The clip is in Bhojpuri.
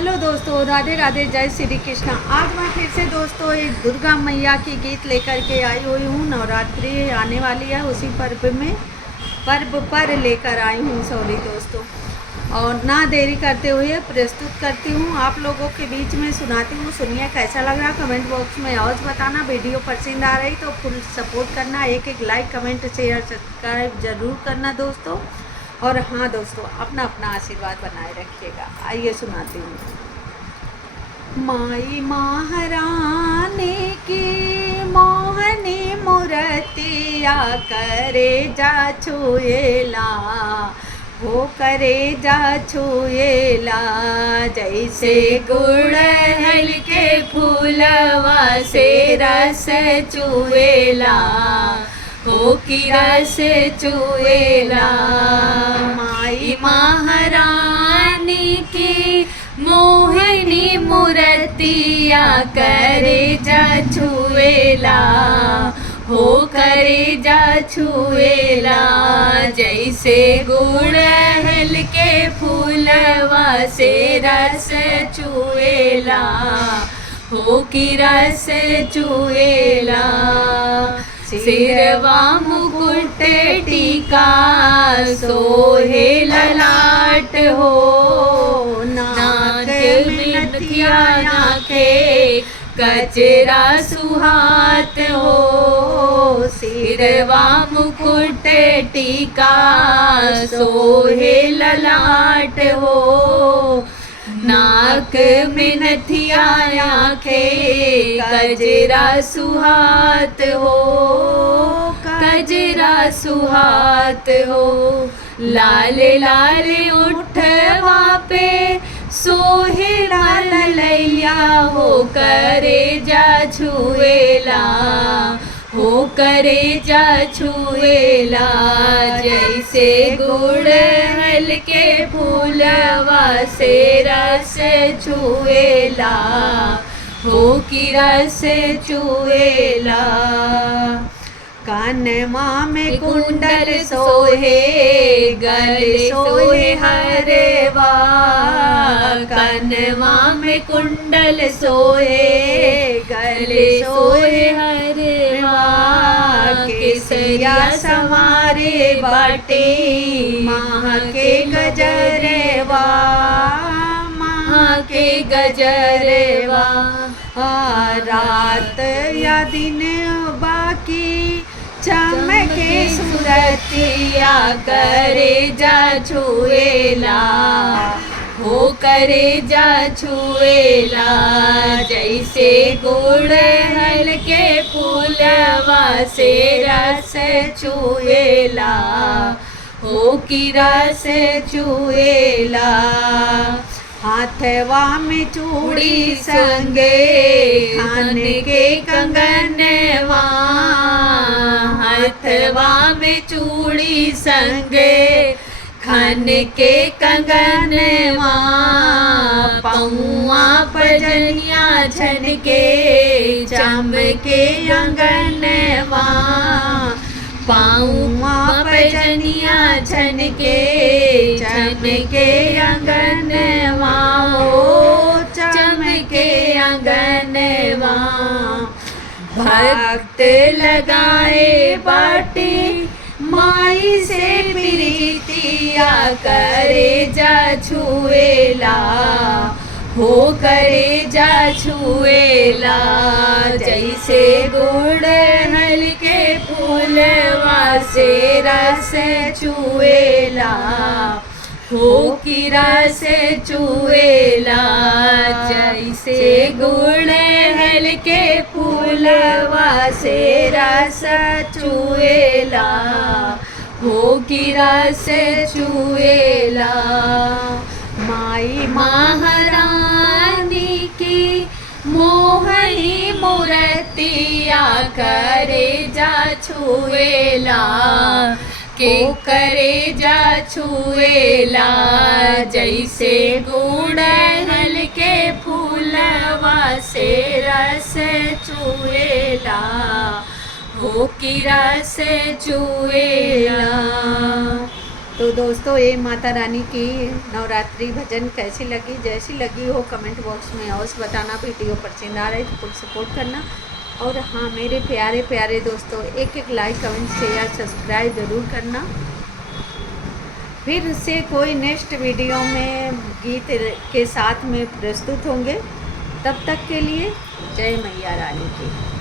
हेलो दोस्तों, राधे राधे, जय श्री कृष्णा। आज मैं फिर से दोस्तों एक दुर्गा मैया की गीत लेकर के आई हुई हूँ। नवरात्रि आने वाली है, उसी पर्व पर लेकर आई हूँ सॉरी दोस्तों। और ना देरी करते हुए प्रस्तुत करती हूँ, आप लोगों के बीच में सुनाती हूँ। सुनिए कैसा लग रहा, कमेंट बॉक्स में आवाज़ बताना। वीडियो पसंद आ रही तो फुल सपोर्ट करना, एक लाइक कमेंट शेयर सब्सक्राइब ज़रूर करना दोस्तों। और हाँ दोस्तों, अपना अपना आशीर्वाद बनाए रखिएगा। आइए सुनाती हूँ। माई महारानी की मोहनी मूर्तिया करे जा छुएला, हो करे जा छुएला। जैसे गुड़हल के फूलवा से रस चुएला, हो की रस चुएला। माई महारानी की मोहिनी मूर्तिया करे जा छुएला, हो करे जा छुएला। जैसे गुड़हल के फूलवा से रस चुएला, हो की रस चुएला। सिरवा मुकुट टीका सोहे ललाट हो, नाक बिंदिया नाके कचरा सुहात हो। सिरवा मुकुट टीका सोहे ललाट हो, नाक में नथिया आँखें कजरा सुहात हो, कजरा सुहात हो। लाल लाल उठवा पे सोहे लाल लैया, हो करे जा छुएला, हो करे जा छुएला। जैसे गुड़हल के फूलवा से रस छुएला, हो की रस छुएला। कानमा में कुंडल सोहे, गले सोहे हरवा। कानमा में कुंडल सोहे, गले सोहे हरवा। केसरिया समारे बाटे माँ के गजरवा, माँ के गजरवा। रात या दिन बाकी चमके सूरतिया करे जा छुएला, हो करे जा छुएला। जैसे गुड़हल के फूलवा से रस छुएला, हो की रस छुएला। हाथवा में चूड़ी संगे कान के कंगनवा, हाथवा में चूड़ी संगे खान के कंगनवा। पौआ पजनिया झनके चमके अंगनवा, पौआ पजनिया झनके चमके अंगनवा, हो चमके अंगनवा। भक्त लगाए बाटी माई से प्रीतिया करे जा छुएला, हो करे जा छुएला। जैसे गुड़हल के फूलवा से रस छुएला, हो की रस छुएला। जैसे गुड़हल के फूलवा से रस छुएला, हो की रस छुएला। माई महारानी की मोहनी मूर्तिया करे जा छुएला, के करे जा छुएला। जैसे गुड़हल के फूलवा से रस छुएला, हो की रस छुएला। तो दोस्तों ये माता रानी की नवरात्रि भजन कैसी लगी, जैसी लगी हो कमेंट बॉक्स में अवश्य बताना। वीडियो पसंद आ रही तो फुल सपोर्ट करना। और हाँ मेरे प्यारे प्यारे दोस्तों, एक लाइक कमेंट शेयर सब्सक्राइब ज़रूर करना। फिर से कोई नेक्स्ट वीडियो में गीत के साथ में प्रस्तुत होंगे। तब तक के लिए जय मैया रानी की।